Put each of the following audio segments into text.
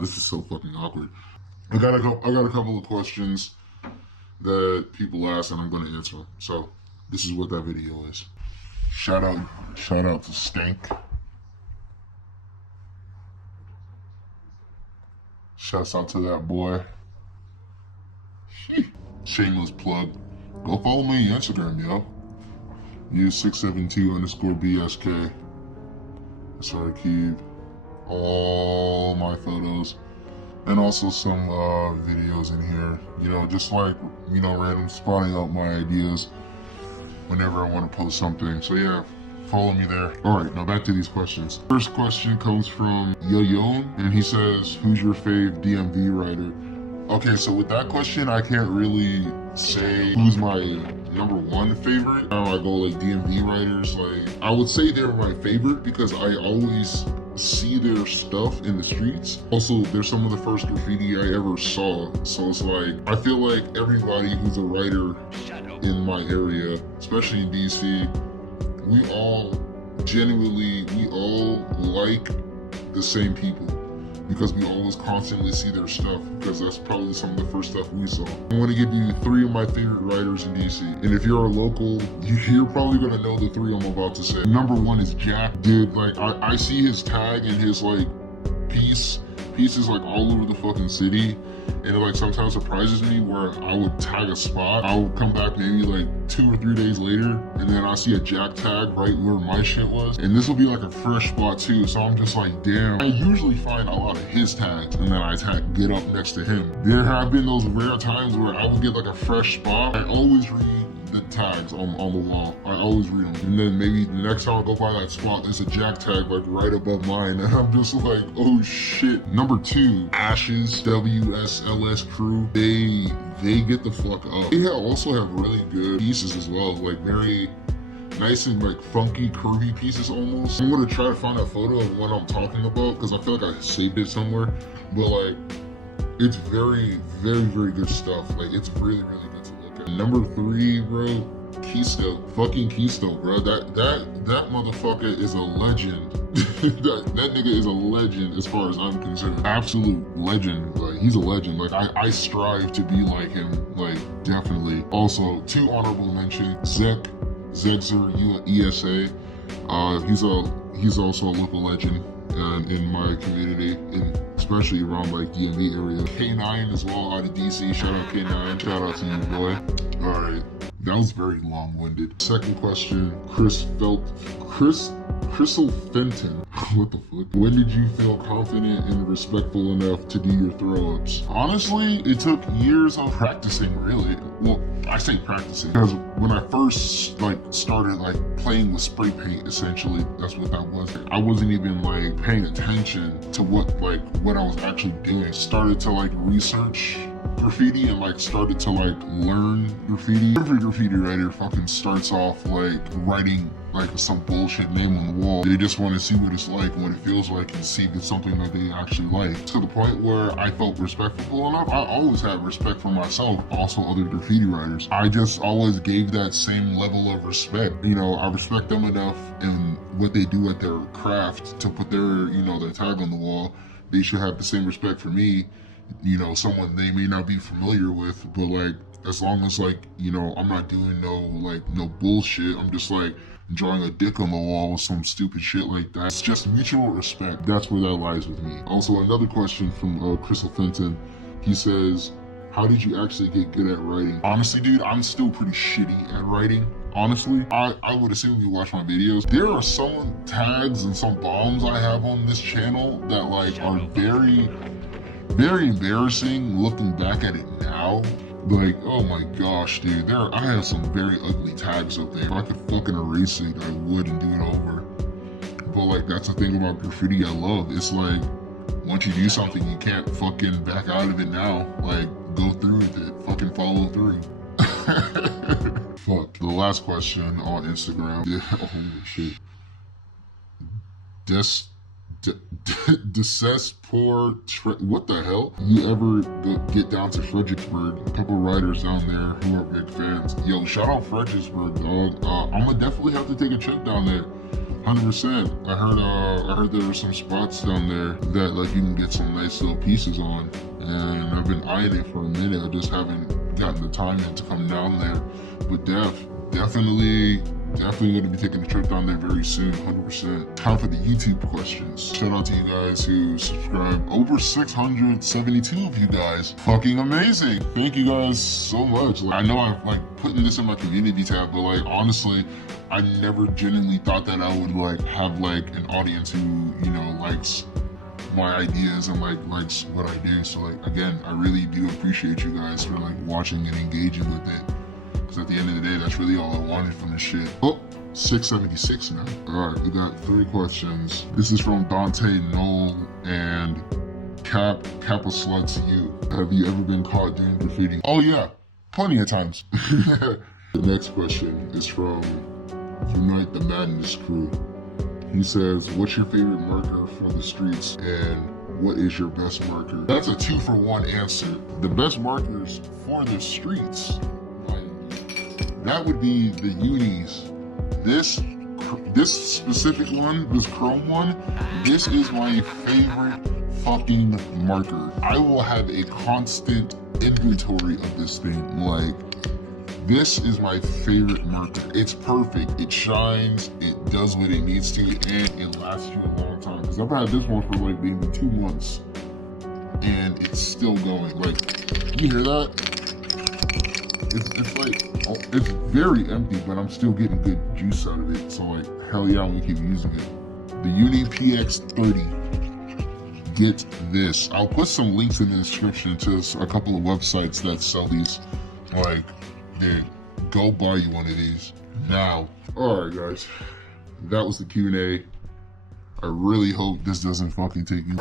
This is so fucking awkward. I got a couple of questions that people ask, and I'm going to answer them. So this is what that video is. Shout out to Stank. Shouts out to that boy. Shameless plug. Go follow me on Instagram, yo. Use 672_BSK. That's where I keep all my photos. And also some videos in here. You know, just like, you know, random spotting out my ideas whenever I want to post something. So yeah, follow me there. Alright, now back to these questions. First question comes from Yo-Yon, and he says, who's your fave DMV writer? Okay, so with that question, I can't really say who's my #1 favorite. I go like DMV writers, like, I would say they're my favorite because I always see their stuff in the streets. Also, they're some of the first graffiti I ever saw. So it's like, I feel like everybody who's a writer in my area, especially in DC, we all like the same people because we always constantly see their stuff, because that's probably some of the first stuff we saw. I want to give you 3 of my favorite writers in DC. And if you're a local, you're probably going to know the 3 I'm about to say. #1 is Jack. Dude, like, I see his tag and his, like, pieces, like, all over the fucking city. And it, like, sometimes surprises me where I would tag a spot. I would come back maybe, like, 2 or 3 days later, and then I see a Jack tag right where my shit was. And this will be, like, a fresh spot, too. So I'm just like, damn. I usually find a lot of his tags, and then I get up next to him. There have been those rare times where I would get, like, a fresh spot. I always read the tags on the wall. I always read them. And then maybe the next time I go by that spot, there's a Jack tag like right above mine. And I'm just like, oh shit. #2, Ashes, WSLS crew. They get the fuck up. They also have really good pieces as well. Like very nice and like funky, curvy pieces almost. I'm gonna try to find a photo of what I'm talking about because I feel like I saved it somewhere. But like, it's very, very, very good stuff. Like, it's really, really good to look at. #3, bro, Keisto. Fucking Keisto, bro. That motherfucker is a legend. that nigga is a legend as far as I'm concerned. Absolute legend. Like, he's a legend. Like, I strive to be like him. Like, definitely. Also, 2 honorable mentions. Zegzer ESA. He's also a local legend in my community, especially around like DMV area. K9 as well, out of DC. Shout out K9. Shout out to you, boy. All right, that was very long-winded. Second question, Crystal Fenton. What the fuck? When did you feel confident and respectful enough to do your throw-ups? Honestly, it took years of practicing, really. Well, I say practicing because when I first started playing with spray paint, essentially, that's what that was. I wasn't even paying attention to what I was actually doing. Started to research graffiti and started to learn graffiti. Every graffiti writer fucking starts off writing some bullshit name on the wall. They just want to see what it's like and what it feels like and see if it's something that they actually like. To the point where I felt respectful enough. I always had respect for myself, also other graffiti writers. I just always gave that same level of respect. You know, I respect them enough in what they do at their craft to put their, their tag on the wall. They should have the same respect for me. Someone they may not be familiar with, but as long as I'm not doing no bullshit, I'm just drawing a dick on the wall with some stupid shit like that. It's just mutual respect. That's where that lies with me. Also, another question from Crystal Fenton. He says, how did you actually get good at writing? Honestly, dude, I'm still pretty shitty at writing. Honestly, I would assume you watch my videos. There are some tags and some bombs I have on this channel that are very, very embarrassing looking back at it now. Oh my gosh, dude, I have some very ugly tags up there. If I could fucking erase it, I would and do it over. But that's the thing about graffiti I love. It's once you do something, you can't fucking back out of it now. Go through with it, fucking follow through. Fuck. The last question on Instagram. Yeah, holy shit. Decess poor. What the hell? You ever get down to Fredericksburg? A couple riders down there who are big fans. Yo, shout out Fredericksburg, dog. I'm gonna definitely have to take a trip down there. 100%. I heard there are some spots down there that like you can get some nice little pieces on, and I've been eyeing it for a minute. I just haven't gotten the time in to come down there. But definitely gonna be taking a trip down there very soon. 100%. Time for the YouTube questions. Shout out to you guys who subscribe. Over 672 of you guys. Fucking amazing. Thank you guys so much. Like, I know I'm like putting this in my community tab, but like honestly, I never genuinely thought that I would like have like an audience who, you know, likes my ideas and like likes what I do. So like again, I really do appreciate you guys for like watching and engaging with it. Because at the end of the day, that's really all I wanted from this shit. Oh, 676 now. Alright, we got 3 questions. This is from Dante Knoll and Kappa Sluts U. Have you ever been caught doing graffiti? Oh yeah, plenty of times. The next question is from Unite the Madness crew. He says, what's your favorite marker for the streets and what is your best marker? That's a 2-for-1 answer. The best markers for the streets, that would be the unis. This specific one, this chrome one, this is my favorite fucking marker. I will have a constant inventory of this thing. Like, this is my favorite marker. It's perfect. It shines. It does what it needs to, and it lasts you a long time. Because I've had this one for like maybe 2 months, and it's still going. Like, you hear that? It's like, it's very empty, but I'm still getting good juice out of it. So like, hell yeah, I'm gonna keep using it. The Uni PX30. Get this. I'll put some links in the description to a couple of websites that sell these. Like, dude, go buy you one of these now. Alright guys, that was the Q&A. I really hope this doesn't fucking take you.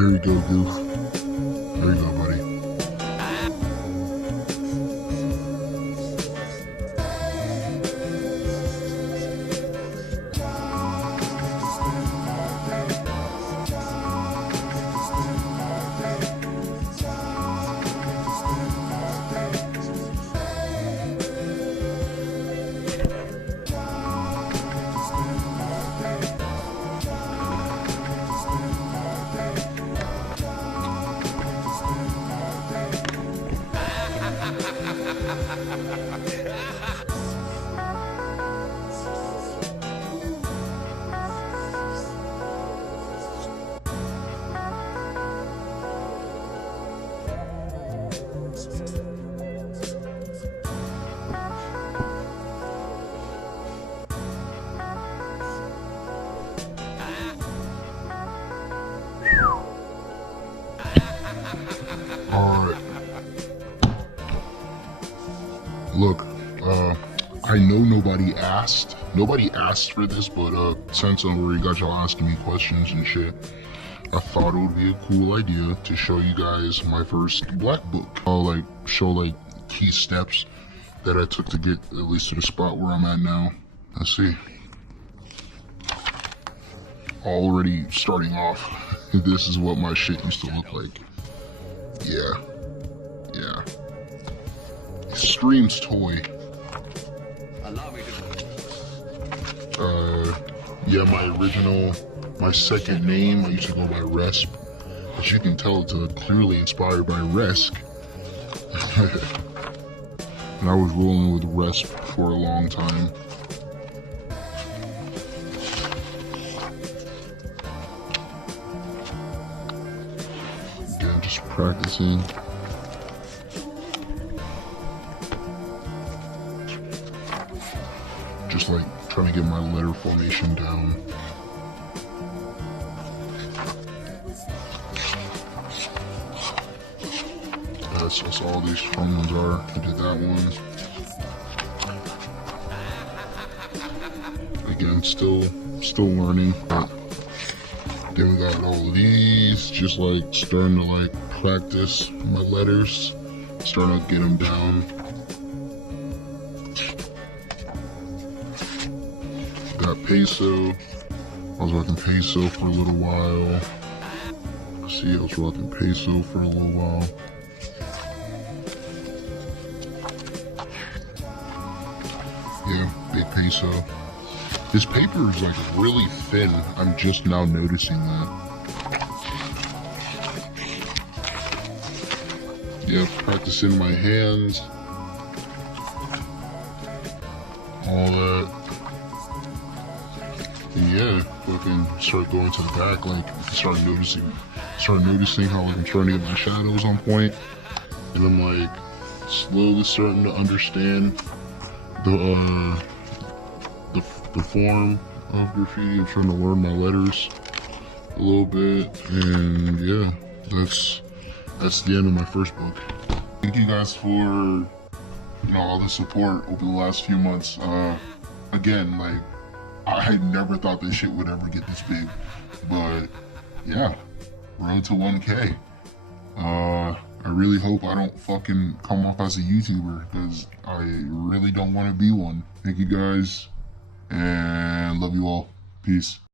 There you go, Goof. There you go, buddy. Alright. Look, I know nobody asked for this, but since I already got y'all asking me questions and shit, I thought it would be a cool idea to show you guys my first black book. I'll show key steps that I took to get at least to the spot where I'm at now. Let's see. Already starting off, this is what my shit used to look like. Yeah. Screams toy. Yeah, my second name, I used to go by Resp, but you can tell it's clearly inspired by Resk. And I was rolling with Resp for a long time. Again, just practicing. Just trying to get my letter formation down. That's all these fun ones are. I did that one. Again, still learning. But then we got all of these, just starting to practice my letters, starting to get them down. Got peso. I was rocking peso for a little while. See, I was rocking peso for a little while. Yeah, big peso. This paper is really thin. I'm just now noticing that. Yeah, practicing my hands. All that. And yeah, fucking start going to the back, start noticing how I'm trying to get my shadows on point. And I'm slowly starting to understand the form of graffiti. I'm trying to learn my letters a little bit, and yeah, that's the end of my first book. Thank you guys for all the support over the last few months. Again, I never thought this shit would ever get this big, but yeah, road to 1K. I really hope I don't fucking come off as a YouTuber, because I really don't want to be one. Thank you guys, and love you all. Peace.